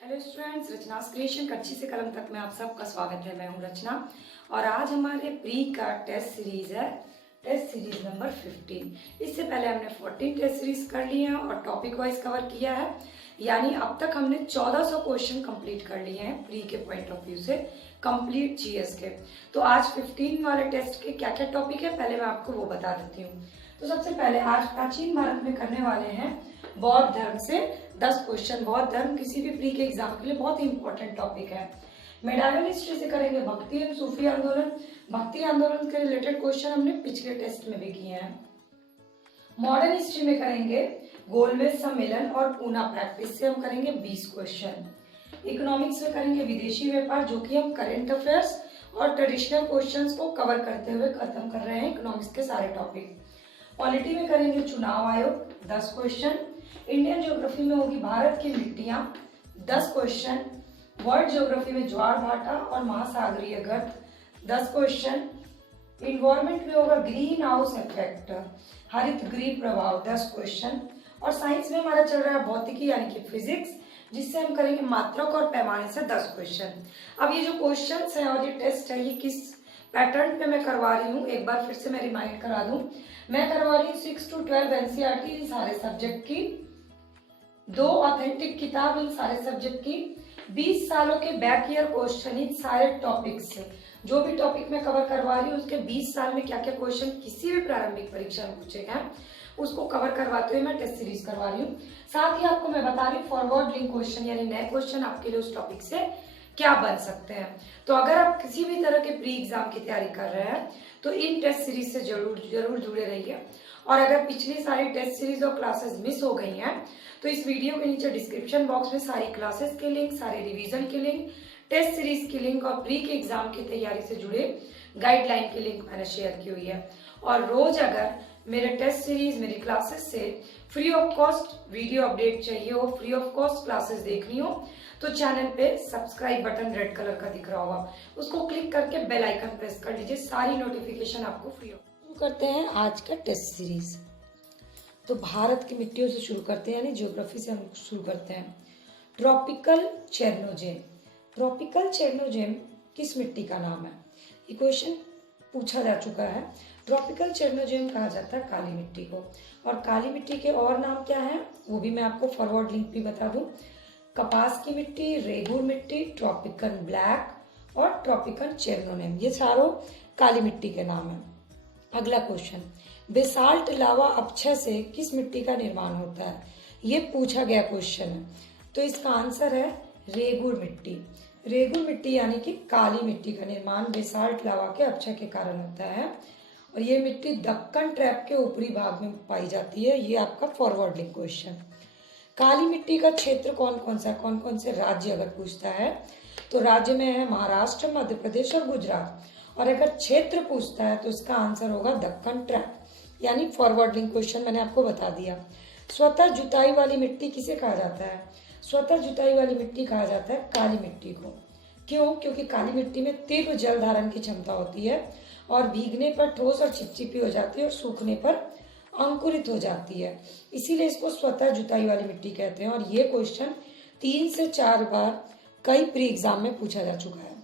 Hello students, रचना's creation कच्ची से कलम तक में आप सबका स्वागत है। मैं हूं रचना और आज हमारे प्री का टेस्ट सीरीज है, टेस्ट सीरीज नंबर 15। इससे पहले हमने 14 टेस्ट सीरीज कर लिए हैं और टॉपिक वाइज कवर किया है, यानी अब तक हमने 1400 क्वेश्चन कंप्लीट कर लिए हैं प्री के पॉइंट ऑफ व्यू से, कंप्लीट जीएस के। तो आज 15 वाले टेस्ट के क्या क्या टॉपिक है पहले मैं आपको वो बता देती हूँ। तो सबसे पहले आज प्राचीन भारत में करने वाले हैं बौद्ध धर्म से 10 क्वेश्चन। बौद्ध धर्म किसी भी प्री के एग्जाम के लिए बहुत ही इंपॉर्टेंट टॉपिक है। मेडावियल हिस्ट्री से करेंगे भक्ति एवं सूफी आंदोलन। भक्ति आंदोलन के रिलेटेड क्वेश्चन हमने पिछले टेस्ट में भी किए हैं। मॉडर्न हिस्ट्री में करेंगे गोलमेज सम्मेलन और पूना पैक्ट, इससे हम करेंगे 20 क्वेश्चन। इकोनॉमिक्स में करेंगे विदेशी व्यापार, जो कि हम करंट अफेयर्स और ट्रेडिशनल क्वेश्चंस को कवर करते हुए खत्म कर रहे हैं इकोनॉमिक्स के सारे टॉपिक। पॉलिटी में करेंगे चुनाव आयोग 10 क्वेश्चन। इंडियन ज्योग्राफी में होगी भारत की मिट्टियां 10 क्वेश्चन। वर्ल्ड ज्योग्राफी में ज्वार भाटा और महासागरीय गर्त 10 क्वेश्चन। इन्वायरमेंट में होगा ग्रीन हाउस इफेक्ट, हरित गृह प्रभाव 10 क्वेश्चन। और साइंस में हमारा चल रहा है भौतिकी यानी कि फिजिक्स, जिससे हम करेंगे मात्रक और पैमाने से 10 क्वेश्चन। अब ये जो क्वेश्चन है और ये टेस्ट है, ये किस पैटर्न पे मैं करवा रही हूँ एक बार फिर से मैं रिमाइंड करा दूं। मैं करवा रही हूँ 6 to 12 एनसीईआरटी इन सारे सब्जेक्ट की, 2 ऑथेंटिक किताब इन सारे सब्जेक्ट की, 20 सालों के बैक ईयर क्वेश्चन इन सारे टॉपिक से। जो भी टॉपिक मैं कवर करवा रही हूँ उसके 20 साल में क्या क्या क्वेश्चन किसी भी प्रारंभिक परीक्षा में पूछे गए उसको कवर करवाते हुए मैं टेस्ट सीरीज करवा रही हूँ। साथ ही आपको मैं बता रही हूँ फॉरवर्ड लिंक क्वेश्चन यानी नए क्वेश्चन आपके लिए उस टॉपिक से क्या बन सकते हैं। तो अगर आप किसी भी तरह के प्री एग्जाम की तैयारी कर रहे हैं तो इन टेस्ट सीरीज से जरूर जुड़े रहिए। और अगर पिछली सारी टेस्ट सीरीज और क्लासेस मिस हो गई हैं तो इस वीडियो के नीचे डिस्क्रिप्शन बॉक्स में सारी क्लासेस के लिंक, सारे रिवीजन के लिंक, टेस्ट सीरीज के लिंक और प्री के एग्जाम की तैयारी से जुड़े गाइडलाइन के लिंक मैंने शेयर की हुई है। और रोज अगर मेरे टेस्ट सीरीज, मेरी क्लासेस से free of cost video update चाहिए हो, फ्री ऑफ कॉस्ट क्लासेस देखनी हो, तो चैनल पे सब्सक्राइब बटन रेड कलर का दिख रहा होगा, उसको क्लिक करके बेल आइकन प्रेस कर लीजिए, सारी नोटिफिकेशन आपको फ्री हो। शुरू करते हैं आज का टेस्ट सीरीज। तो भारत की मिट्टियों से शुरू करते हैं, यानी ज्योग्राफी से हम शुरू करते हैं। ट्रॉपिकल चेरनोजेम। ट्रॉपिकल चेरनोजेम किस मिट्टी का नाम है? ये क्वेश्चन पूछा जा चुका है। ट्रॉपिकल चेरनोजेम कहा जाता है काली मिट्टी को। और काली मिट्टी के और नाम क्या है वो भी मैं आपको फॉरवर्ड लिंक भी बता दूं। कपास की मिट्टी, रेगुर मिट्टी, ट्रॉपिकल ब्लैक और ट्रॉपिकल चेरनोजेम, ये चारों काली मिट्टी के नाम है। अगला क्वेश्चन, बेसाल्ट लावा अपक्षय से किस मिट्टी का निर्माण होता है? ये पूछा गया क्वेश्चन है। तो इसका आंसर है रेगुर मिट्टी। रेगुर मिट्टी यानी कि काली मिट्टी का निर्माण बेसाल्ट लावा के अपक्षय के कारण होता है और ये मिट्टी दक्कन ट्रैप के ऊपरी भाग में पाई जाती है। ये आपका फॉरवर्ड लिंक क्वेश्चन। काली मिट्टी का क्षेत्र कौन कौन सा, कौन कौन से राज्य अगर पूछता है तो राज्य में है महाराष्ट्र, मध्य प्रदेश और गुजरात। और अगर क्षेत्र पूछता है तो इसका आंसर होगा दक्कन ट्रैप, यानी फॉरवर्ड लिंक क्वेश्चन मैंने आपको बता दिया। स्वतः जुताई वाली मिट्टी किसे कहा जाता है? स्वतः जुताई वाली मिट्टी कहा जाता है काली मिट्टी को। क्यों? क्योंकि काली मिट्टी में तीव्र जल धारण की क्षमता होती है और भीगने पर ठोस और चिपचिपी हो जाती है और सूखने पर अंकुरित हो जाती है, इसीलिए इसको स्वतः जुताई वाली मिट्टी कहते हैं। और ये क्वेश्चन 3 से 4 बार कई प्री एग्जाम में पूछा जा चुका है।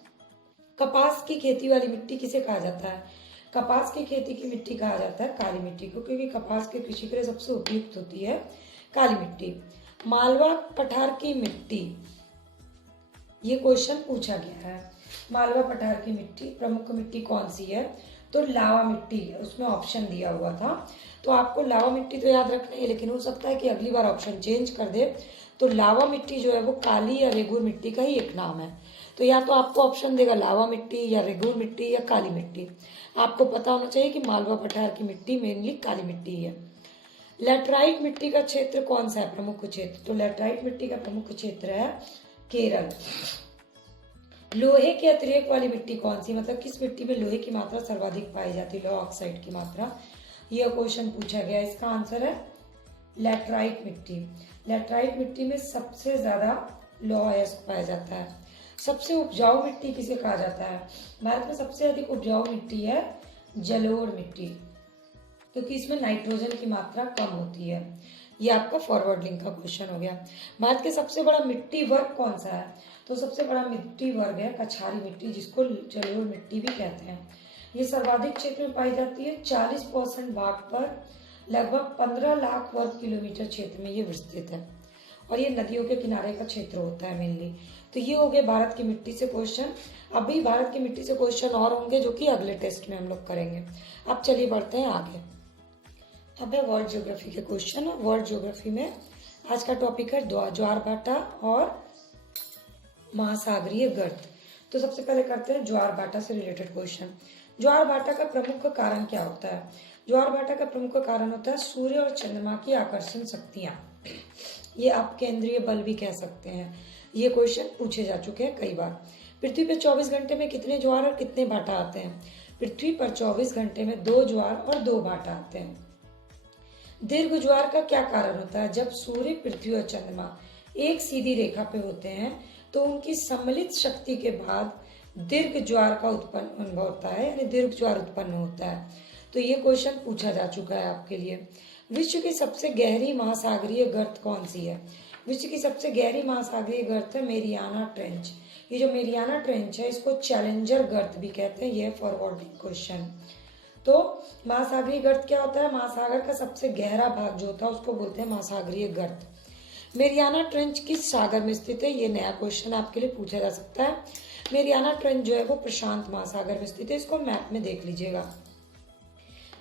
कपास की खेती वाली मिट्टी किसे कहा जाता है? कपास की खेती की मिट्टी कहा जाता है काली मिट्टी को, क्योंकि कपास की कृषि के लिए सबसे उपयुक्त होती है काली मिट्टी। मालवा पठार की मिट्टी, ये क्वेश्चन पूछा गया है। मालवा पठार की मिट्टी प्रमुख मिट्टी कौन सी है? तो लावा मिट्टी है, उसमें ऑप्शन दिया हुआ था। तो आपको लावा मिट्टी तो याद रखना है, लेकिन हो सकता है कि अगली बार ऑप्शन चेंज कर दे। तो लावा मिट्टी जो है वो काली या रेगुर मिट्टी का ही एक नाम है। तो या तो आपको ऑप्शन देगा लावा मिट्टी या रेगुर मिट्टी या काली मिट्टी। आपको पता होना चाहिए कि मालवा पठार की मिट्टी मेनली काली मिट्टी है। लैटराइट मिट्टी का क्षेत्र कौन सा है प्रमुख क्षेत्र? तो लैटराइट मिट्टी का प्रमुख क्षेत्र है केरल। लोहे के अतिरेक वाली मिट्टी कौन सी, मतलब किस मिट्टी में लोहे की मात्रा सर्वाधिक पाई जाती है, लोहा ऑक्साइड की मात्रा? यह क्वेश्चन पूछा गया। इसका आंसर है लैटराइट मिट्टी। लैटराइट मिट्टी में सबसे ज्यादा लोहा अयस्क पाया जाता है। सबसे उपजाऊ मिट्टी किसे कहा जाता है? भारत में सबसे अधिक उपजाऊ मिट्टी है जलोढ़ मिट्टी, क्योंकि इसमें नाइट्रोजन की मात्रा कम होती है। ये आपका फॉरवर्ड लिंक का क्वेश्चन हो गया। भारत के सबसे बड़ा मिट्टी वर्ग कौन सा है? तो सबसे बड़ा मिट्टी वर्ग है कछारी मिट्टी, जिसको जलोढ़ मिट्टी भी कहते हैं। ये सर्वाधिक क्षेत्र में पाई जाती है। 40% भाग पर लगभग 15 लाख वर्ग किलोमीटर क्षेत्र में ये विस्तृत है और ये नदियों के किनारे का क्षेत्र होता है मेनली। तो ये हो गए भारत की मिट्टी से क्वेश्चन। अभी भारत की मिट्टी से क्वेश्चन और होंगे जो कि अगले टेस्ट में हम लोग करेंगे। अब चलिए बढ़ते हैं आगे। अब है वर्ल्ड ज्योग्राफी के क्वेश्चन। और वर्ल्ड ज्योग्राफी में आज का टॉपिक है ज्वार-भाटा और महासागरीय गर्त। तो सबसे पहले करते हैं ज्वार-भाटा से रिलेटेड क्वेश्चन। ज्वार-भाटा का प्रमुख कारण क्या होता है? ज्वार-भाटा का प्रमुख कारण होता है सूर्य और चंद्रमा की आकर्षण शक्तियां। ये आप केंद्रीय बल भी कह सकते हैं। ये क्वेश्चन पूछे जा चुके हैं कई बार। पृथ्वी पर 24 घंटे में कितने ज्वार और कितने भाटा आते हैं? पृथ्वी पर 24 घंटे में 2 ज्वार और 2 भाटा आते हैं। दीर्घ ज्वार का क्या कारण होता है? जब सूर्य, पृथ्वी और चंद्रमा एक सीधी रेखा पे होते हैं तो उनकी सम्मिलित शक्ति के बाद दीर्घ ज्वार का उत्पन्न अनुभव होता है, यानी दीर्घ ज्वार उत्पन्न होता है। तो ये क्वेश्चन पूछा जा चुका है आपके लिए। विश्व की सबसे गहरी महासागरीय गर्त कौन सी है? विश्व की सबसे गहरी महासागरीय गर्त है मेरियाना ट्रेंच। ये जो मेरियाना ट्रेंच है इसको चैलेंजर गर्त भी कहते हैं। ये फॉरवर्डिंग क्वेश्चन। तो महासागरीय गर्त क्या होता है? महासागर का सबसे गहरा भाग जो होता है उसको बोलते हैं महासागरीय गर्त। मेरियाना ट्रेंच किस सागर में स्थित है? ये नया क्वेश्चन आपके लिए पूछा जा सकता है। मेरियाना ट्रेंच जो है वो प्रशांत महासागर में स्थित है। इसको मैप में देख लीजिएगा।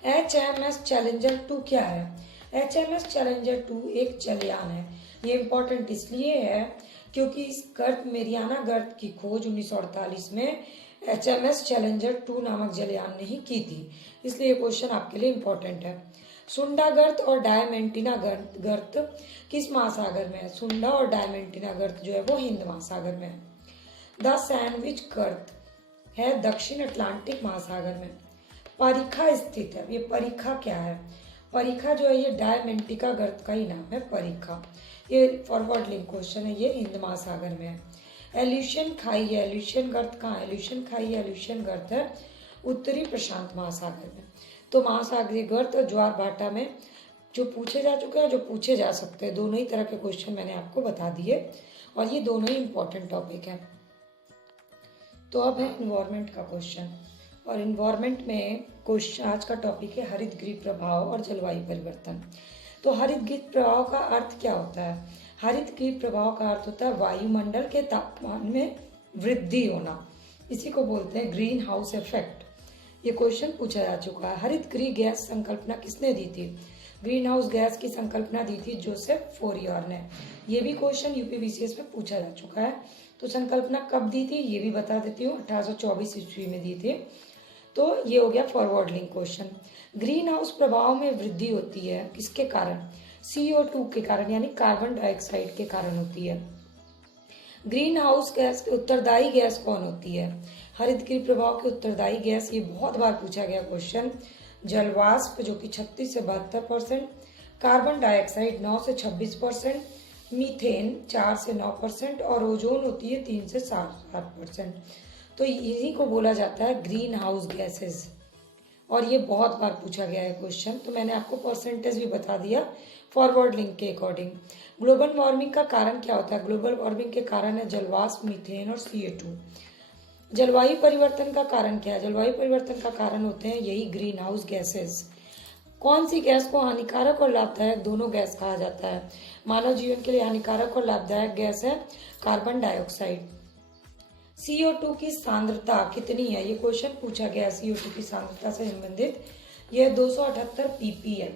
HMS चैलेंजर 2 क्या है? HMS चैलेंजर 2 एक जलयान है। ये इंपॉर्टेंट इसलिए है क्योंकि इस गर्त मेरियाना गर्त की खोज 1948 में HMS चैलेंजर 2 नामक जलयान ने ही की थी, इसलिए ये क्वेश्चन आपके लिए इंपॉर्टेंट है। सुंडा गर्त और डायमेंटिना गर्त किस महासागर में है? सुंडा और डायमेंटिना गर्त जो है वो हिंद महासागर में है। द सैंडविच गर्त है दक्षिण अटलांटिक महासागर में। परीखा स्थित है। ये परीखा क्या है? परीखा जो है ये डायमेंटिका गर्त का ही नाम है, परीखा। ये फॉरवर्ड लिंक क्वेश्चन है। ये हिंद महासागर में है। एल्यूशियन खाई है। एल्यूशियन गर्त कहाँ है? एल्यूशियन खाई है, एल्यूशियन गर्त है उत्तरी प्रशांत महासागर में। तो महासागरीय गर्त और ज्वार भाटा में जो पूछे जा चुके हैं, जो पूछे जा सकते हैं, दोनों ही तरह के क्वेश्चन मैंने आपको बता दिए और ये दोनों ही इंपॉर्टेंट टॉपिक है। तो अब है इन्वायरमेंट का क्वेश्चन। और इन्वायरमेंट में क्वेश्चन आज का टॉपिक है हरित गृह प्रभाव और जलवायु परिवर्तन। तो हरित गृह प्रभाव का अर्थ क्या होता है? हरित गृह प्रभाव का अर्थ होता है वायुमंडल के तापमान में वृद्धि होना। इसी को बोलते हैं ग्रीन हाउस इफेक्ट। ये क्वेश्चन पूछा जा चुका है। हरित गृह गैस संकल्पना किसने दी थी? ग्रीन हाउस गैस की संकल्पना दी थी जोसेफ फोरियर ने। ये भी क्वेश्चन यूपीवीसीएस में पूछा जा चुका है। तो संकल्पना कब दी थी ये भी बता देती हूँ। 1824 ईस्वी में दी थी। तो ये हो गया forward link question. Green house प्रभाव में वृद्धि होती है किसके कारण? CO2 के कारण, यानी कार्बन डाइऑक्साइड के कारण होती है। ग्रीन हाउस गैस के उत्तरदायी गैस कौन होती है? हरित गृह प्रभाव के उत्तरदायी गैस, ये बहुत बार पूछा गया क्वेश्चन। जलवाष्प जो कि 36 से 72%, कार्बन डाइऑक्साइड 9 से 26%, मीथेन 4 से 9% और ओजोन होती है 3 से 7%। तो इन्हीं को बोला जाता है ग्रीन हाउस गैसेस। और ये बहुत बार पूछा गया है क्वेश्चन। तो मैंने आपको परसेंटेज भी बता दिया फॉरवर्ड लिंक के अकॉर्डिंग। ग्लोबल वार्मिंग का कारण क्या होता है? ग्लोबल वार्मिंग के कारण है जलवाष्प, मीथेन और CO2। जलवायु परिवर्तन का कारण क्या है? जलवायु परिवर्तन का कारण होते हैं यही ग्रीन हाउस गैसेस। कौन सी गैस को हानिकारक और लाभदायक दोनों गैस कहा जाता है? मानव जीवन के लिए हानिकारक और लाभदायक गैस है कार्बन डाइऑक्साइड। CO2 की सांद्रता कितनी है? ये क्वेश्चन पूछा गया CO2 की सांद्रता से संबंधित। यह 278 ppm।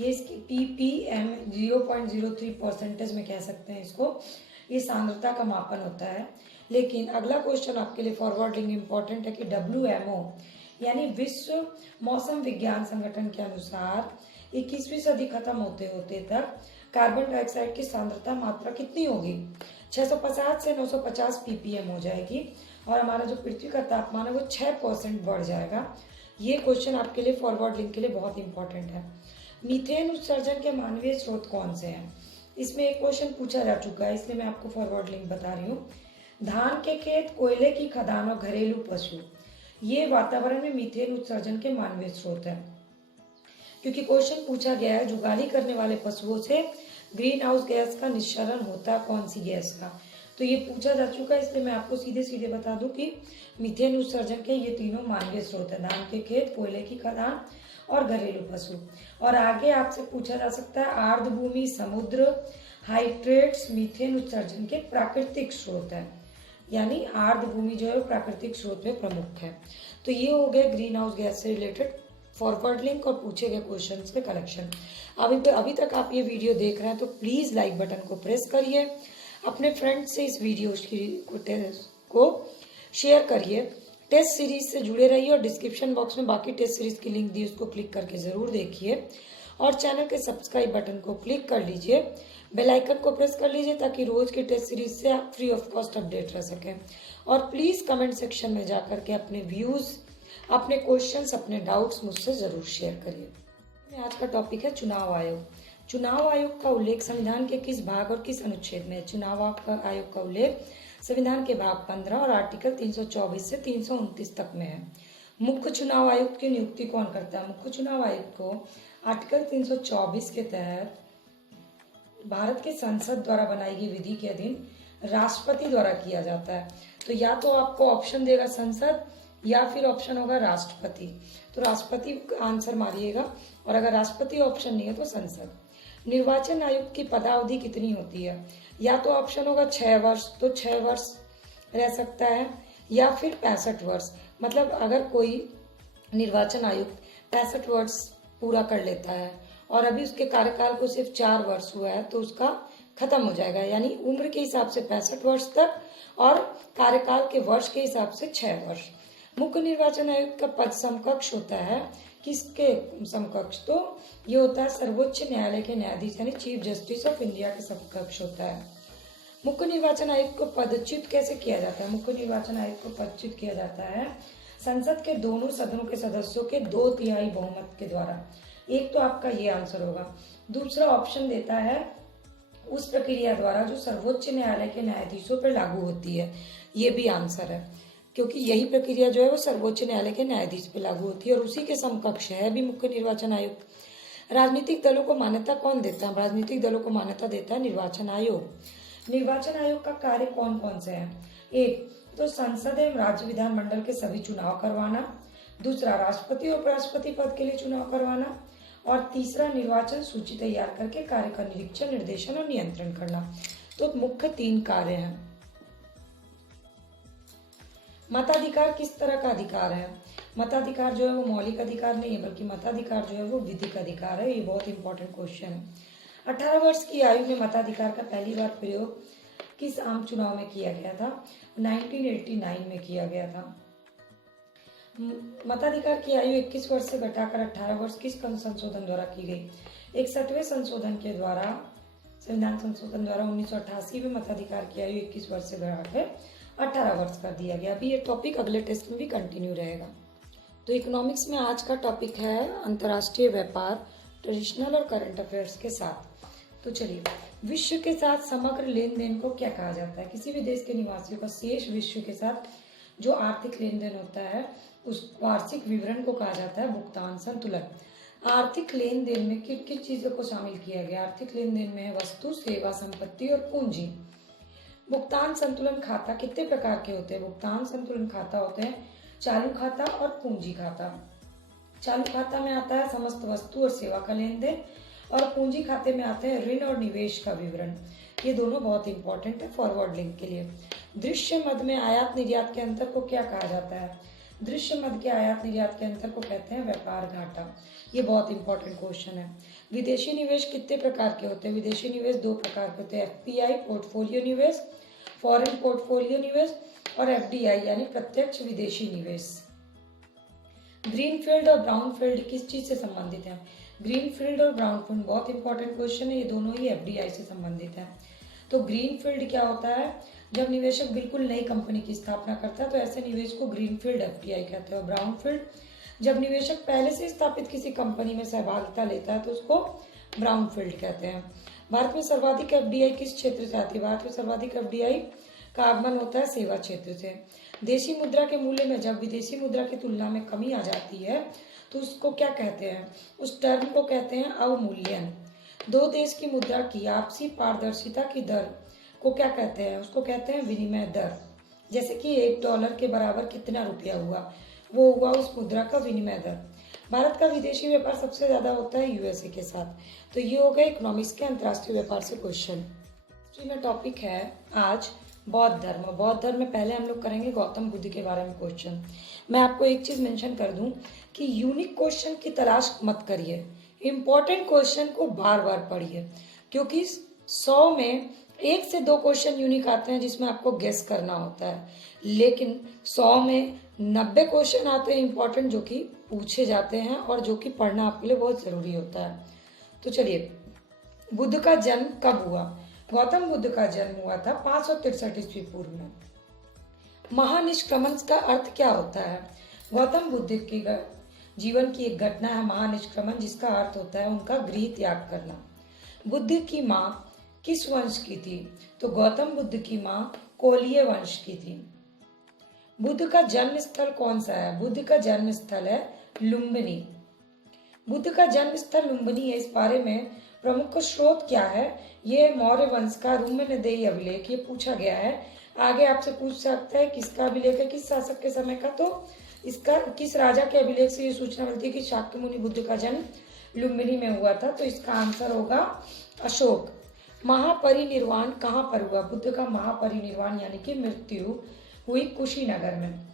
ये इसकी ppm 0.03% में कह सकते हैं इसको। ये सांद्रता का मापन होता है। लेकिन अगला क्वेश्चन आपके लिए फॉरवर्ड लिंक इंपॉर्टेंट है कि WMO यानी विश्व मौसम विज्ञान संगठन के अनुसार 21वीं सदी खत्म होते होते तक कार्बन डाइऑक्साइड की सांद्रता मात्रा कितनी होगी? 650 से 950 ppm हो जाएगी और हमारा जो पृथ्वी का तापमान है वो 6% बढ़ जाएगा। ये क्वेश्चन आपके लिए फॉरवर्ड लिंक के लिए बहुत इंपॉर्टेंट है। मीथेन उत्सर्जन के मानवीय स्रोत कौन से हैं? इसमें एक क्वेश्चन पूछा जा चुका है, इसलिए मैं आपको फॉरवर्ड लिंक बता रही हूँ। धान के खेत, कोयले की खदान और घरेलू पशु, ये वातावरण में मीथेन उत्सर्जन के मानवीय स्रोत है। क्योंकि क्वेश्चन पूछा गया है जुगाली करने वाले पशुओं से ग्रीन हाउस गैस का निस्सरण होता है कौन सी गैस का। तो ये पूछा जा चुका है, इसलिए मैं आपको सीधे सीधे बता दूं कि मीथेन उत्सर्जन के ये तीनों मानवीय स्रोत है, धान के खेत, कोयले की खदान और घरेलू पशु। और आगे आपसे पूछा जा सकता है आर्द्र भूमि, समुद्र, हाइड्रेट्स मीथेन उत्सर्जन के प्राकृतिक स्रोत है, यानी आर्द्र भूमि जो है प्राकृतिक स्रोत में प्रमुख है। तो ये हो गए ग्रीन हाउस गैस से रिलेटेड फॉरवर्ड लिंक और पूछे गए क्वेश्चंस के कलेक्शन। अभी तक आप ये वीडियो देख रहे हैं तो प्लीज़ लाइक बटन को प्रेस करिए, अपने फ्रेंड्स से इस वीडियो को शेयर करिए, टेस्ट सीरीज से जुड़े रहिए और डिस्क्रिप्शन बॉक्स में बाकी टेस्ट सीरीज की लिंक दी उसको क्लिक करके ज़रूर देखिए और चैनल के सब्सक्राइब बटन को क्लिक कर लीजिए, बेल आइकन को प्रेस कर लीजिए ताकि रोज़ की टेस्ट सीरीज से आप फ्री ऑफ कॉस्ट अपडेट रह सकें। और प्लीज़ कमेंट सेक्शन में जा करके अपने व्यूज़, अपने क्वेश्चंस, अपने डाउट्स मुझसे ज़रूर शेयर करिए। आज का टॉपिक है चुनाव आयोग। चुनाव आयोग का उल्लेख संविधान के किस भाग और किस अनुच्छेद में है? चुनाव आयोग का उल्लेख संविधान के भाग 15 और आर्टिकल 324 से 329 तक में है। मुख्य चुनाव आयुक्त की नियुक्ति कौन करता है? मुख्य चुनाव आयुक्त को आर्टिकल 324 के तहत भारत के संसद द्वारा बनाई गई विधि के अधीन राष्ट्रपति द्वारा किया जाता है। तो या तो आपको ऑप्शन देगा संसद या फिर ऑप्शन होगा राष्ट्रपति। तो राष्ट्रपति आंसर मारिएगा, और अगर राष्ट्रपति ऑप्शन नहीं है तो संसद। निर्वाचन आयुक्त की पदावधि कितनी होती है? या तो ऑप्शन होगा 6 वर्ष, तो 6 वर्ष रह सकता है, या फिर 65 वर्ष। मतलब अगर कोई निर्वाचन आयुक्त 65 वर्ष पूरा कर लेता है और अभी उसके कार्यकाल को सिर्फ 4 वर्ष हुआ है तो उसका खत्म हो जाएगा, यानी उम्र के हिसाब से 65 वर्ष तक और कार्यकाल के वर्ष के हिसाब से 6 वर्ष। मुख्य निर्वाचन आयुक्त का पद समकक्ष होता है किसके समकक्ष? तो ये होता है सर्वोच्च न्यायालय के न्यायाधीश, यानी चीफ जस्टिस ऑफ इंडिया के समकक्ष होता है। मुख्य निर्वाचन आयुक्त को पदच्युत कैसे किया जाता है? मुख्य निर्वाचन आयुक्त को पदच्युत किया जाता है संसद के दोनों सदनों के सदस्यों के 2/3 बहुमत के द्वारा। एक तो आपका ये आंसर होगा। दूसरा ऑप्शन देता है उस प्रक्रिया द्वारा जो सर्वोच्च न्यायालय के न्यायाधीशों पर लागू होती है। ये भी आंसर है, क्योंकि यही प्रक्रिया जो है वो सर्वोच्च न्यायालय के न्यायाधीश पे लागू होती है और उसी के समकक्ष है भी मुख्य निर्वाचन आयुक्त। राजनीतिक दलों को मान्यता कौन देता है? राजनीतिक दलों को मान्यता देता है निर्वाचन आयोग। निर्वाचन आयोग का कार्य कौन कौन से है? एक तो संसद एवं राज्य विधानमंडल के सभी चुनाव करवाना, दूसरा राष्ट्रपति और उपराष्ट्रपति पद के लिए चुनाव करवाना, और तीसरा निर्वाचन सूची तैयार करके कार्य का निरीक्षण, निर्देशन और नियंत्रण करना। तो मुख्य 3 कार्य हैं। मताधिकार किस तरह का अधिकार है? मताधिकार जो है वो मौलिक अधिकार नहीं है, बल्कि मताधिकार जो है वो विधिक अधिकार है। ये बहुत इंपॉर्टेंट क्वेश्चन है। 18 वर्ष की आयु में मताधिकार का पहली बार प्रयोग किस आम चुनाव में किया गया था? 1989 में किया गया था। मताधिकार की आयु 21 वर्ष से घटाकर 18 वर्ष किस संशोधन द्वारा की गई? 61वें संशोधन के द्वारा, संविधान संशोधन द्वारा 1988 में मताधिकार की आयु 21 वर्ष से बढ़ाकर 18 वर्ष कर दिया गया। अभी ये टॉपिक अगले टेस्ट में भी कंटिन्यू रहेगा। तो इकोनॉमिक्स में आज का टॉपिक है अंतर्राष्ट्रीय व्यापार, ट्रेडिशनल और करंट अफेयर्स के साथ। तो चलिए, विश्व के साथ समग्र लेन देन को क्या कहा जाता है? किसी भी देश के निवासियों का शेष विश्व के साथ जो आर्थिक लेन देन होता है उस वार्षिक विवरण को कहा जाता है भुगतान संतुलन। आर्थिक लेन देन में किन किन चीजों को शामिल किया गया? आर्थिक लेन देन में है वस्तु, सेवा, संपत्ति और पूंजी। भुगतान संतुलन खाता कितने प्रकार के होते हैं? भुगतान संतुलन खाता होते हैं चालू खाता और पूंजी खाता। चालू खाता में आता है समस्त वस्तु और सेवा का लेन देन, और पूंजी खाते में आते हैं ऋण और निवेश का विवरण। ये दोनों बहुत इंपॉर्टेंट है फॉरवर्ड लिंक के लिए। दृश्य मद में आयात निर्यात के अंतर को क्या कहा जाता है? दृश्य मद के आयात निर्यात के अंतर को कहते हैं व्यापार घाटा। ये बहुत इंपॉर्टेंट क्वेश्चन है। विदेशी निवेश कितने प्रकार के होते हैं? विदेशी निवेश 2 प्रकार के होते हैं, एफपीआई पोर्टफोलियो निवेश, फॉरेन पोर्टफोलियो निवेश, और एफडीआई यानी प्रत्यक्ष विदेशी निवेश। ग्रीनफील्ड और ब्राउनफील्ड किस चीज से संबंधित है? ग्रीनफील्ड और ब्राउनफील्ड बहुत इंपॉर्टेंट क्वेश्चन है, ये दोनों ही एफडीआई से संबंधित है। तो ग्रीनफील्ड क्या होता है? जब निवेशक बिल्कुल नई कंपनी की स्थापना करता है तो ऐसे निवेश को ग्रीनफील्ड एफडीआई कहते हैं। और ब्राउनफील्ड जब निवेशक पहले से स्थापित किसी कंपनी में सहभागिता लेता है तो उसको ब्राउनफील्ड कहते हैं। भारत में सर्वाधिक एफडीआई किस क्षेत्र से आती है? भारत में सर्वाधिक एफडीआई का आगमन होता है सेवा क्षेत्र से। देशी मुद्रा के मूल्य में जब विदेशी मुद्रा की तुलना में कमी आ जाती है तो उसको क्या कहते हैं, उस टर्म को कहते हैं अवमूल्यन। दो देश की मुद्रा की आपसी पारदर्शिता की दर को क्या कहते हैं, उसको कहते हैं विनिमय दर। जैसे कि $1 के बराबर कितना रुपया हुआ, वो हुआ उस मुद्रा का विनिमय दर। भारत का विदेशी व्यापार सबसे ज्यादा होता है यूएसए के साथ। तो ये हो गए इकोनॉमिक्स के अंतर्राष्ट्रीय व्यापार से क्वेश्चन। हिस्ट्री में टॉपिक है आज बौद्ध धर्म। बौद्ध धर्म में पहले हम लोग करेंगे गौतम बुद्ध के बारे में क्वेश्चन। मैं आपको एक चीज मेंशन कर दूं कि यूनिक क्वेश्चन की तलाश मत करिए, इंपॉर्टेंट क्वेश्चन को बार बार पढ़िए, क्योंकि 100 में 1 से 2 क्वेश्चन यूनिक आते हैं जिसमें आपको गेस करना होता है, लेकिन 100 में 90 क्वेश्चन आते हैं इंपॉर्टेंट, जो कि पूछे जाते हैं और जो कि पढ़ना आपके लिए बहुत जरूरी होता है। तो चलिए, बुद्ध का जन्म कब हुआ? गौतम बुद्ध का जन्म हुआ था 563 ईस्वी पूर्व में। महानिष्क्रमण का अर्थ क्या होता है? गौतम बुद्ध के जीवन की एक घटना है महानिष्क्रमण, जिसका अर्थ होता है उनका गृह त्याग करना। बुद्ध की माँ किस वंश की थी? तो गौतम बुद्ध की माँ कोलीय वंश की थी। बुद्ध का जन्म स्थल कौन सा है? बुद्ध का जन्म स्थल है लुम्बिनी। बुद्ध का जन्म स्थल लुम्बिनी है, इस बारे में प्रमुख स्रोत क्या है? ये मौर्य वंश का रुम्नदेयी अभिलेख, ये पूछा गया है। आगे आपसे पूछ सकता है किसका अभिलेख है, किस शासक के समय का, तो इसका किस राजा के अभिलेख से ये सूचना मिलती है कि शाक्यमुनि बुद्ध का जन्म लुम्बिनी में हुआ था। तो इसका आंसर होगा अशोक। महापरिनिर्वाण कहाँ पर हुआ? बुद्ध का महापरिनिर्वाण यानी कि मृत्यु हुई कुशीनगर में।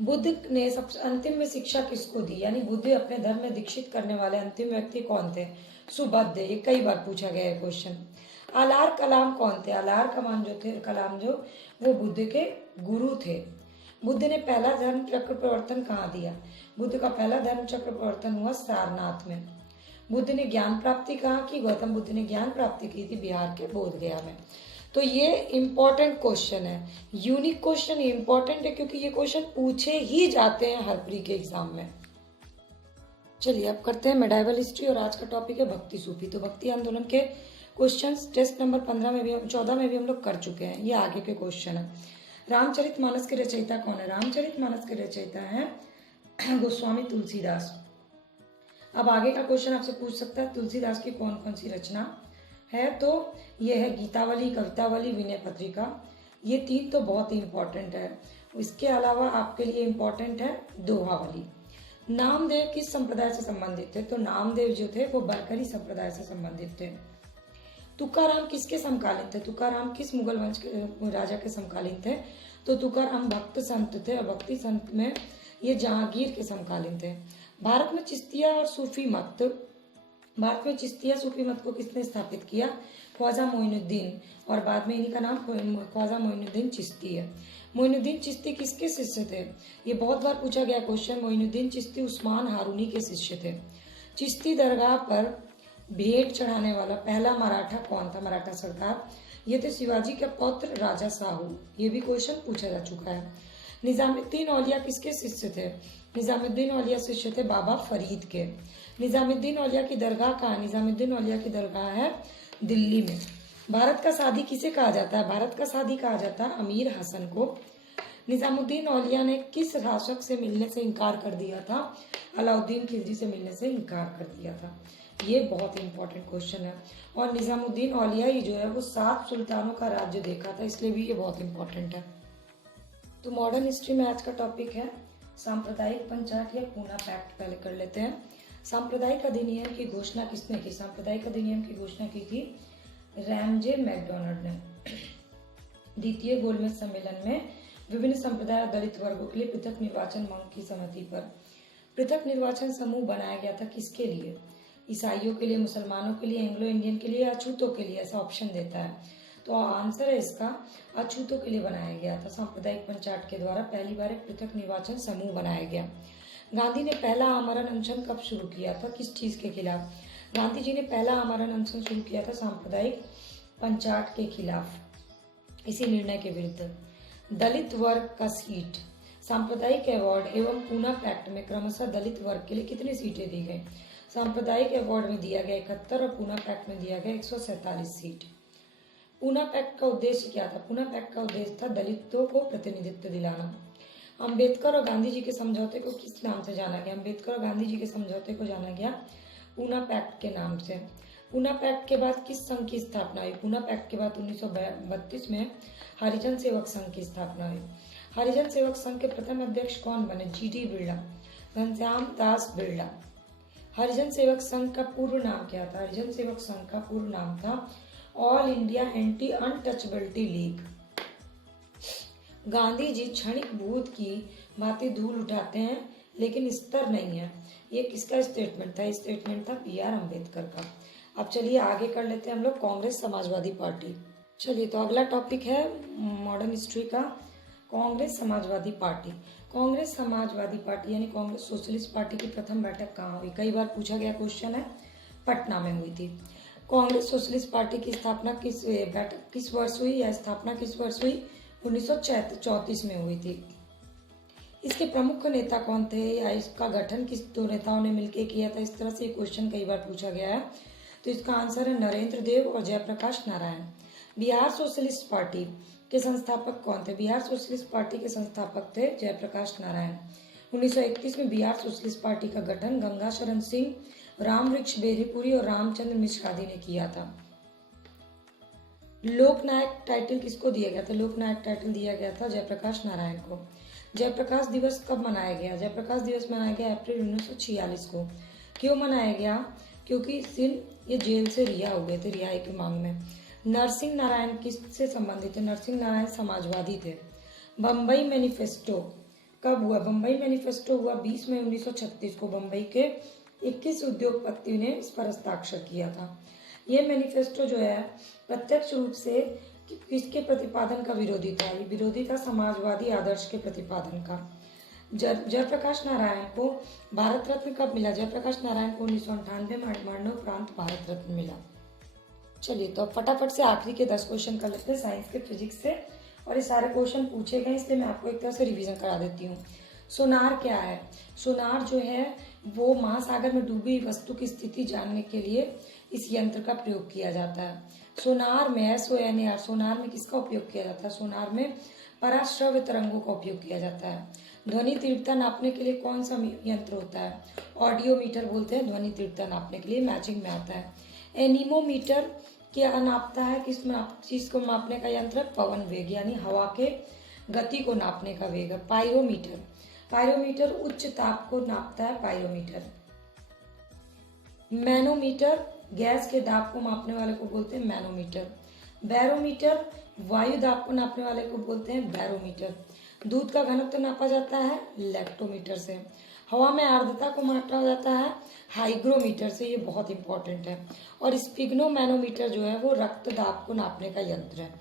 बुद्ध ने सबसे अंतिम में शिक्षा किसको दी? यानी बुद्ध अपने धर्म में दीक्षित करने वाले अंतिम व्यक्ति कौन थे? सुबुद्ध। ये कई बार पूछा गया है क्वेश्चन। अलार कलाम कौन थे? अलार कलाम जो वो बुद्ध के गुरु थे। बुद्ध ने पहला धर्म चक्र प्रवर्तन कहाँ दिया? बुद्ध का पहला धर्म चक्र प्रवर्तन हुआ सारनाथ में। बुद्ध ने ज्ञान प्राप्ति कहाँ की? गौतम बुद्ध ने ज्ञान प्राप्ति की थी बिहार के बोधगया में। तो ये इंपॉर्टेंट क्वेश्चन है, यूनिक क्वेश्चन इंपॉर्टेंट है क्योंकि ये क्वेश्चन पूछे ही जाते हैं हर प्री के एग्जाम में। चलिए अब करते हैं मेडाइवल हिस्ट्री, और आज का टॉपिक है भक्ति सूफी। तो भक्ति आंदोलन के क्वेश्चंस टेस्ट नंबर 14 में भी हम लोग कर चुके हैं, ये आगे के क्वेश्चन है। रामचरितमानस के रचयिता कौन है? रामचरितमानस के रचयिता है गोस्वामी तुलसीदास। अब आगे का क्वेश्चन आपसे पूछ सकता है तुलसीदास की कौन कौन सी रचना है? तो ये है गीतावली, कवितावली, विनय पत्रिका। ये 3 तो बहुत ही इंपॉर्टेंट है। इसके अलावा आपके लिए इंपॉर्टेंट है दोहावली। नामदेव किस संप्रदाय से संबंधित थे? तो नामदेव जो थे वो बरकरी संप्रदाय से संबंधित थे। तुकाराम किसके समकालीन थे? तुकाराम किस मुगल वंश के राजा के समकालीन थे? तो तुकाराम भक्त संत थे, और भक्ति संत में ये जहांगीर के समकालीन थे। भारत में चिश्तिया सूफी मत को किसने स्थापित किया? ख्वाजा मोइनुद्दीन, और बाद में इन्हीं का नाम ख्वाजा मोइनुद्दीन चिश्ती है। मोइनुद्दीन चिश्ती किसके शिष्य थे? ये बहुत बार पूछा गया क्वेश्चन। मोइनुद्दीन चिश्ती उस्मान हारूनी के शिष्य थे। चिश्ती दरगाह पर भेंट चढ़ाने वाला पहला मराठा कौन था? मराठा सरदार ये थे शिवाजी के पौत्र राजा साहू। ये भी क्वेश्चन पूछा जा चुका है। निजामुद्दीन औलिया किसके शिष्य थे? निजामुद्दीन औलिया शिष्य थे बाबा फरीद के। निजामुद्दीन औलिया की दरगाह कहाँ? निजामुद्दीन औलिया की दरगाह है दिल्ली में। भारत का सादी किसे कहा जाता है? भारत का सादी कहा जाता है अमीर हसन को। निजामुद्दीन औलिया ने किस शासक से मिलने से इनकार कर दिया था? अलाउद्दीन खिलजी से मिलने से इनकार कर दिया था। ये बहुत इंपॉर्टेंट क्वेश्चन है। और निजामुद्दीन औलिया ही जो है वो 7 सुल्तानों का राज्य देखा था, इसलिए भी ये बहुत इंपॉर्टेंट है। तो मॉडर्न हिस्ट्री में आज का टॉपिक है सांप्रदायिक पंचायत या पूना पैक्ट। पहले कर लेते हैं। सांप्रदायिक अधिनियम की घोषणा किसने की? सांप्रदायिक अधिनियम की घोषणा की थी रैमजे मैकडोनाल्ड ने। द्वितीय गोलमेज सम्मेलन में विभिन्न संप्रदाय और दलित वर्गों के लिए पृथक निर्वाचन मांग की सहमति पर पृथक निर्वाचन समूह बनाया गया था। किसके लिए? ईसाइयों के लिए, मुसलमानों के लिए, एंग्लो इंडियन के लिए, अछूतों के लिए, ऐसा ऑप्शन देता है। तो आंसर है इसका अछूतों के लिए बनाया गया था। सांप्रदायिक पंचायत के द्वारा पहली बार एक पृथक निर्वाचन समूह बनाया गया। गांधी ने पहला आमरण अनशन कब शुरू किया था? किस चीज के खिलाफ? गांधी जी ने पहला आमरण अनशन शुरू किया था सांप्रदायिक पंचायत के खिलाफ, इसी निर्णय के विरुद्ध। दलित वर्ग का सीट। सांप्रदायिक अवार्ड एवं पूना पैक्ट में क्रमशः दलित वर्ग के लिए कितनी सीटें दी गई? सांप्रदायिक अवार्ड में दिया गया 71 और पूना पैक्ट में दिया गया 147 सीट। पूना पैक्ट का उद्देश्य क्या था? पूना पैक्ट का उद्देश्य था दलितों को प्रतिनिधित्व दिलाना। अंबेडकर और गांधी जी के समझौते को किस नाम से जाना गया? अंबेडकर और गांधी जी के समझौते को जाना गया पूना पैक्ट के नाम से। पूना पैक्ट के बाद किस संघ की स्थापना हुई? पूना पैक्ट के बाद 1932 में हरिजन सेवक संघ की स्थापना हुई। हरिजन सेवक संघ के प्रथम अध्यक्ष कौन बने? जी.डी. बिरला, घनश्याम दास बिरला। हरिजन सेवक संघ का पूर्व नाम क्या था? हरिजन सेवक संघ का पूर्व नाम था all India anti untouchability league. Gandhi ji क्षणिक भूत की भांति धूल उठाते हैं लेकिन स्तर नहीं है। ये किसका स्टेटमेंट था? ये स्टेटमेंट था बी.आर. अम्बेडकर का। अब चलिए आगे कर लेते हैं हम लोग कांग्रेस समाजवादी पार्टी। चलिए तो अगला टॉपिक है मॉडर्न हिस्ट्री का कांग्रेस समाजवादी पार्टी। कांग्रेस समाजवादी पार्टी यानी कांग्रेस सोशलिस्ट पार्टी की प्रथम बैठक कहाँ हुई? कई बार पूछा गया क्वेश्चन है, पटना में हुई थी। कांग्रेस सोशलिस्ट पार्टी की स्थापना किस वर्ष हुई या स्थापना किस वर्ष हुई? 1934 में हुई थी। इसके प्रमुख नेता कौन थे या इसका गठन किस दो नेताओं ने मिलकर किया था? इस तरह से क्वेश्चन कई बार पूछा गया है। तो इसका आंसर है नरेंद्र देव और जयप्रकाश नारायण। बिहार सोशलिस्ट पार्टी के संस्थापक कौन थे? बिहार सोशलिस्ट पार्टी के संस्थापक थे जयप्रकाश नारायण। 1931 में बिहार सोशलिस्ट पार्टी का गठन गंगा शरण सिंह, रामवृक्ष बेरीपुरी और रामचंद्र मिश्र आदि ने किया था। लोकनायक टाइटल किसको दिया गया था? लोकनायक टाइटल दिया गया था जयप्रकाश नारायण को। जयप्रकाश दिवस कब मनाया गया? जयप्रकाश दिवस मनाया गया अप्रैल 1946 को। क्यों मनाया गया? क्योंकि इस दिन ये जेल से रिहा हुए थे, रिहाई की मांग में। नरसिंह नारायण किससे संबंधित थे? नरसिंह नारायण समाजवादी थे। बम्बई मैनिफेस्टो कब हुआ? बम्बई मैनिफेस्टो हुआ 20 मई 1936 को। बम्बई के 21 उद्योगपतियों ने इस पर हस्ताक्षर किया था। ये मैनिफेस्टो जो है प्रत्यक्ष रूप से किसके प्रतिपादन का विरोधी था? ये विरोधी था समाजवादी आदर्श के प्रतिपादन का। जयप्रकाश नारायण को भारत रत्न कब मिला? जयप्रकाश नारायण को 1998 में मरणोपरांत भारत रत्न मिला। चलिए तो फटाफट से आखिरी के 10 क्वेश्चन कर लेते हैं साइंस के, फिजिक्स से। और ये सारे क्वेश्चन पूछे गए इसलिए मैं आपको एक तरह से रिवीजन करा देती हूँ। सोनार क्या है? सोनार जो है वो महासागर में डूबी वस्तु की स्थिति जानने के लिए इस यंत्र का प्रयोग किया जाता है। सोनार में SONAR, सोनार में किसका उपयोग किया जाता है? सोनार में पराश्रव्य तरंगों का उपयोग किया जाता है। ध्वनि तीव्रता नापने के लिए कौन सा यंत्र होता है? ऑडियोमीटर बोलते हैं ध्वनि तीव्रता नापने के लिए, मैचिंग में आता है। एनीमोमीटर क्या नापता है? किस चीज को नापने का यंत्र? पवन वेग यानी हवा के गति को नापने का वेग है। पायरोमीटर उच्च ताप को नापता है। पायरोमीटर। मैनोमीटर गैस के दाब को मापने वाले को बोलते हैं मैनोमीटर। बैरोमीटर वायु दाब को नापने वाले को बोलते हैं बैरोमीटर। दूध का घनत्व नापा जाता है लैक्टोमीटर से। हवा में आर्द्रता को मापा जाता है हाइग्रोमीटर से, ये बहुत इंपॉर्टेंट है। और स्पिग्नोमैनोमीटर जो है वो रक्त दाब को नापने का यंत्र है।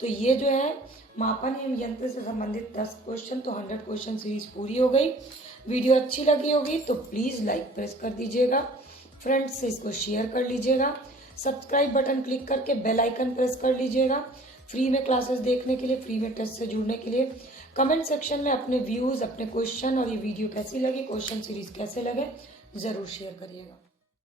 तो ये जो है मापन एवं यंत्र से संबंधित 10 क्वेश्चन, तो 100 क्वेश्चन सीरीज पूरी हो गई। वीडियो अच्छी लगी होगी तो प्लीज लाइक प्रेस कर दीजिएगा, फ्रेंड्स से इसको शेयर कर लीजिएगा, सब्सक्राइब बटन क्लिक करके बेल आइकन प्रेस कर लीजिएगा। फ्री में क्लासेस देखने के लिए, फ्री में टेस्ट से जुड़ने के लिए कमेंट सेक्शन में अपने व्यूज, अपने क्वेश्चन और ये वीडियो कैसी लगी, क्वेश्चन सीरीज कैसे लगे, जरूर शेयर करिएगा।